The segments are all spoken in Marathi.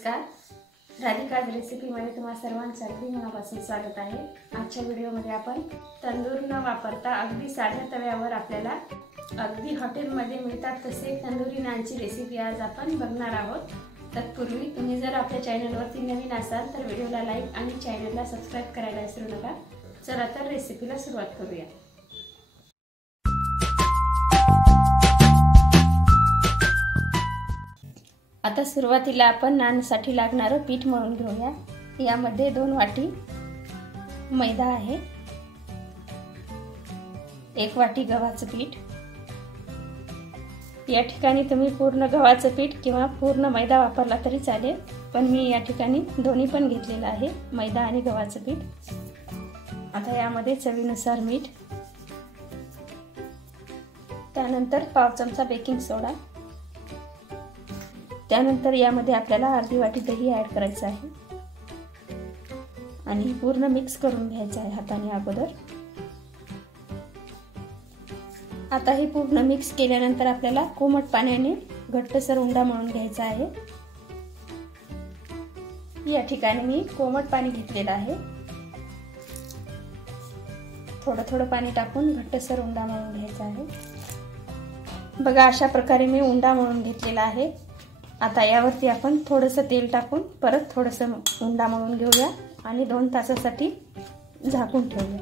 नमस्कार, राधिकाज रेसिपीमध्ये तुम्हा सर्वांचं अगदी मनापासून स्वागत आहे। आजच्या व्हिडिओमध्ये आपण तंदूर न वापरता अगदी साध्या तव्यावर आपल्याला अगदी हॉटेलमध्ये मिळतात तसे तंदुरी नानची रेसिपी आज आपण बघणार आहोत। तत्पूर्वी तुम्ही जर आपल्या चॅनलवरती नवीन असाल तर व्हिडिओला लाईक आणि चॅनलला सबस्क्राइब करायला विसरू नका। चला तर रेसिपीला सुरुवात करूया। आता सुरुवातीला आपण नानसाठी लागणारं पीठ मळून घेऊया। यामध्ये 2 वाटी मैदा आहे, 1 वाटी गव्हाचं पीठ। या ठिकाणी तुम्ही पूर्ण गव्हाचं पीठ किंवा पूर्ण मैदा वापरला तरी चालेल, पण मी या ठिकाणी दोन्ही पण घेतलेलं आहे, मैदा आणि गव्हाचं पीठ। आता यामध्ये चवीनुसार मीठ, त्यानंतर पाव चमचा बेकिंग सोडा, त्यानंतर यामध्ये आपल्याला अर्धी वाटी दही ऍड करायचं आहे आणि पूर्ण मिक्स करून घ्यायचं आहे हाताने अगोदर। आता हे पूर्ण मिक्स केल्यानंतर आपल्याला कोमट पाण्याने घट्टसर उंडा मळून घ्यायचा आहे। या ठिकाणी मी कोमट पाणी घेतलेलं आहे, थोडं थोडं पाणी टाकून घट्टसर उंडा मळून घ्यायचा आहे। बघा, अशा प्रकारे मी उंडा मळून घेतलेला आहे। आता यावरती आपण थोडंसं तेल टाकून परत थोडंसं उंडा मळून घेऊया आणि 2 तासासाठी झाकून ठेवूया।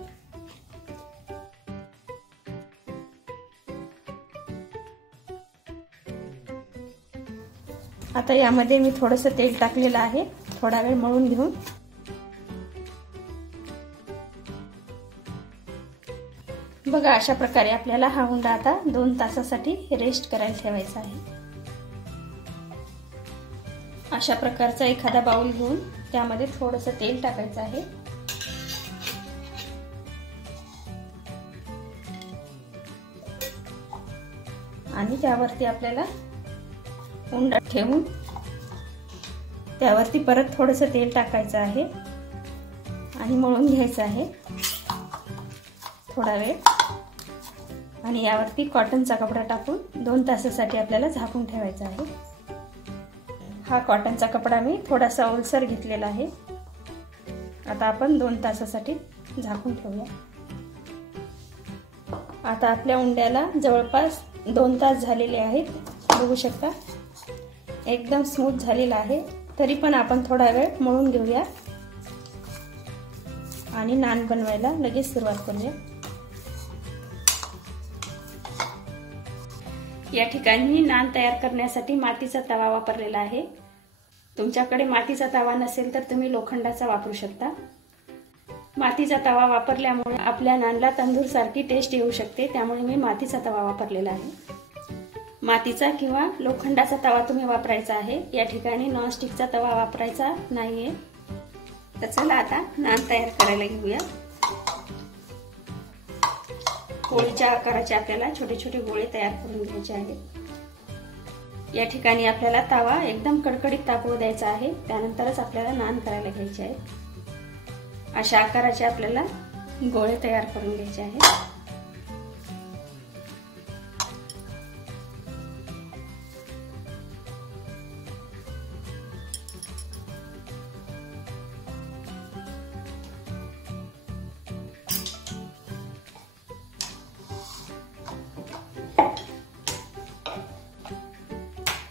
आता यामध्ये मी थोडंसं तेल टाकलेलं आहे, थोडा वेळ मळून घेऊन बघा, अशा प्रकारे आपल्याला हा उंडा आता 2 तासासाठी रेस्ट करायला ठेवायचा आहे। अशा प्रकारचा एखादा बाउल घेऊन त्यामध्ये थोडंसं तेल टाकायचं आहे आणि त्यावरती आपल्याला उंडा ठेवून त्यावरती परत थोडंसं तेल टाकायचं आहे आणि मळून घ्यायचं आहे थोडा वेळ। आणि यावरती कॉटनचा कपडा टाकून 2 तासासाठी आपल्याला झाकून ठेवायचा आहे। हा कॉटनचा कपडा मी थोडासा ओलसर घेतलेला आहे। आता आपण 2 तासासाठी झाकून ठेवूया। आता आपल्या उंड्याला जवळपास 2 तास झालेले आहेत, बघू शकता एकदम स्मूथ झालेला आहे। तरी पण आपण थोडा वेळ मळून घेऊया आणि नान बनवायला लगेच सुरुवात करूया। या ठिकाणी मी नान तयार करण्यासाठी मातीचा तवा वापरलेला आहे। तुमच्याकडे मातीचा तवा नसेल तर तुम्ही लोखंडाचा वापरू शकता। मातीचा तवा वापरल्यामुळे आपल्या नानला तंदूर सारखी टेस्ट येऊ शकते, त्यामुळे मी मातीचा तवा वापरलेला आहे। मातीचा किंवा लोखंडाचा तवा तुम्ही वापरायचा आहे, या ठिकाणी नॉनस्टिकचा तवा वापरायचा नाहीये। तर चला आता नान तयार करायला घेऊया। पोळीच्या आकाराचे आपल्याला छोटे छोटे गोळे तयार करून घ्यायचे आहेत। या ठिकाणी आपल्याला तवा एकदम कडकडीत तापवू द्यायचा आहे, त्यानंतरच आपल्याला नान करायला घ्यायचे आहेत। अशा आकाराचे आपल्याला गोळे तयार करून घ्यायचे आहेत।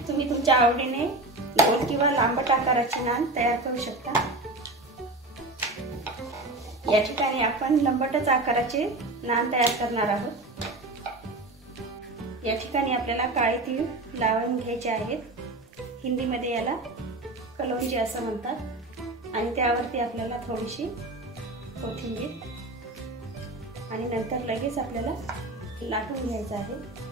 तुम्ही तुमच्या आवडीने गोल किंवा लांबट आकाराचे नान तयार करू शकता। या ठिकाणी आपण लंबटच आकाराचे नान तयार करणार आहोत। या ठिकाणी आपल्याला काळे तीळ लावून घ्यायचे आहेत, हिंदीमध्ये याला कलोंजी असं म्हणतात। आणि त्यावरती आपल्याला थोडीशी कोथिंबीर आणि नंतर लगेच आपल्याला लाटून घ्यायचं आहे।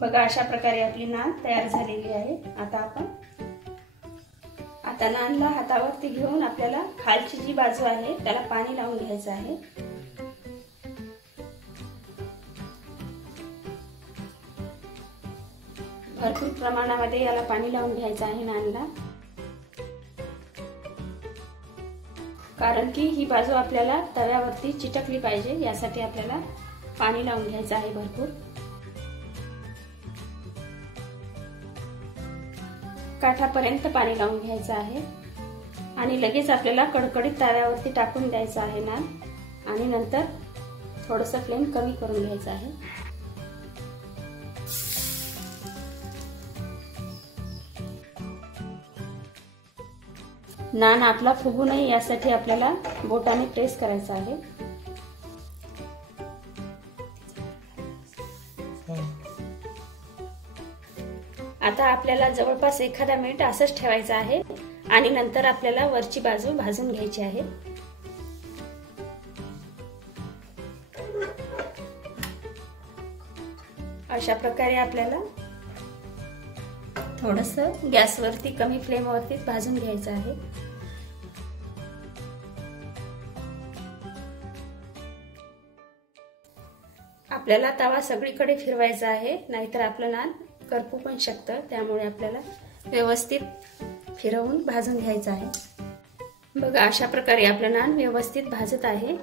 बघा, अशा प्रकारे आपली नान तयार झालेली आहे। आता नानला हातावरती घेऊन आपल्याला खालची जी बाजू आहे त्याला पाणी लावून घ्यायचं आहे। भरपूर प्रमाणामध्ये याला पाणी लावून घ्यायचं आहे नानला, कारण की ही बाजू आपल्याला तव्यावरती चिटकली पाहिजे, यासाठी आपल्याला पाणी लावून घ्यायचं आहे भरपूर। काठापर्यंत पाणी लावून घ्यायचं आहे आणि लगेच आपल्याला कडकडीत तव्यावरती टाकून द्यायचं आहे नान आणि नंतर थोडंसं फ्लेम कमी करून घ्यायचं आहे। नान आपला फुगू नये यासाठी आपल्याला बोटाने प्रेस करायचं आहे। आता आपल्याला जवळपास एखादा मिनिट असंच ठेवायचं आहे आणि नंतर आपल्याला वरची बाजू भाजून घ्यायची आहे। अशा प्रकारे आपल्याला थोडंसं गॅसवरती कमी फ्लेमवरती भाजून घ्यायचं आहे। आपल्याला तवा सगळीकडे फिरवायचा आहे, नाहीतर आपलं नान करपू पण शकतं, त्यामुळे आपल्याला व्यवस्थित फिरवून भाजून घ्यायचं आहे। बघा अशा प्रकारे आपलं नान व्यवस्थित भाजत आहे।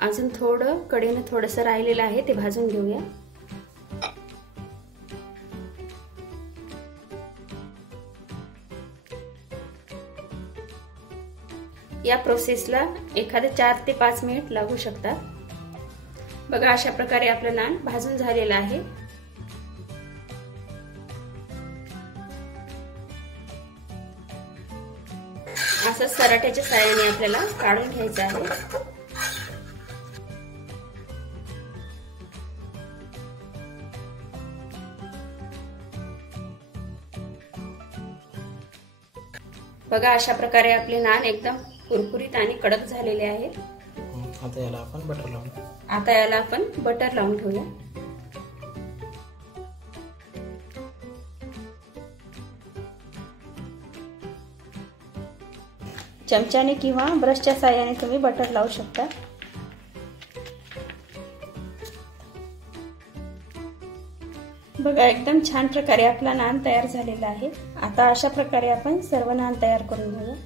अजून थोडं कडेने थोडंसं राहिलेलं आहे, ते भाजून घेऊया। या प्रोसेसला एखादे 4 ते 5 मिनिट लागू शकतात। बघा अशा प्रकारे आपलं नान भाजून झालेलं आहे। असं सराट्याच्या साहाय्याने आपल्याला काढून घ्यायचं आहे। बघा अशा प्रकारे आपले नान एकदम कुरकुरीत आणि कडक झालेले आहेत। आता याला आपण बटर लावून घेऊया। चमच्याने किंवा ब्रशच्या साहाय्याने तुम्ही बटर लावू शकता। बघा एकदम छान प्रकारे आपला नान तयार झालेला आहे। आता अशा प्रकारे आपण सर्व नान तयार करून घेऊया।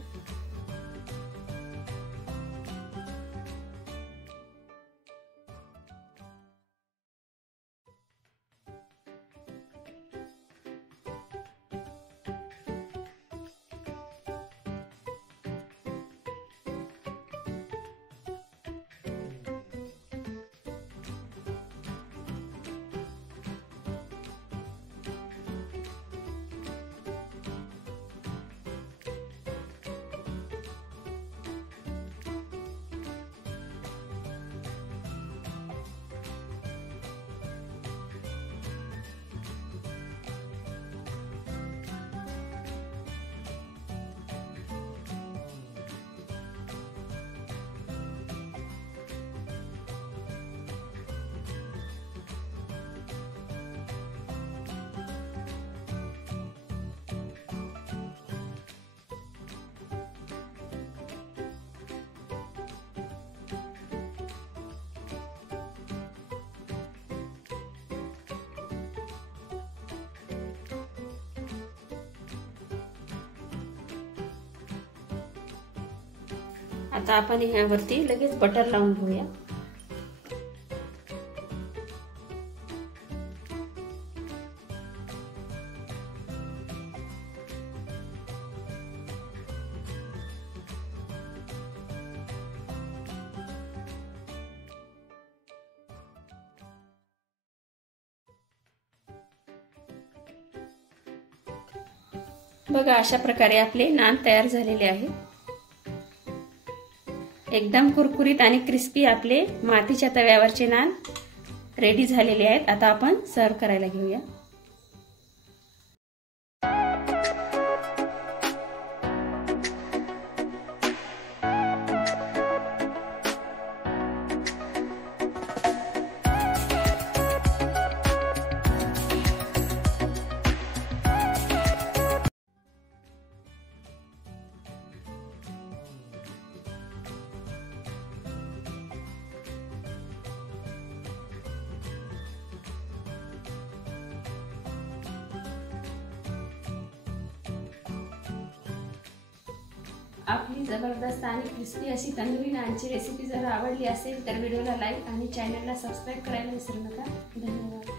आता आपण ह्यावरती लगेच बटर लावून घेऊया। बघा अशा प्रकारे आपले नान तयार झालेले आहेत। एकदम कुरकुरीत आणि क्रिस्पी आपले मातीच्या तव्यावरचे नान रेडी झालेले आहेत। आता आपण सर्व करायला घेऊया। आपली जबरदस्त आणि क्रिस्पी अशी तंदुरी नानची रेसिपी जर आवडली असेल तर व्हिडिओला लाईक आणि चॅनलला सबस्क्राईब करायला विसरू नका. धन्यवाद.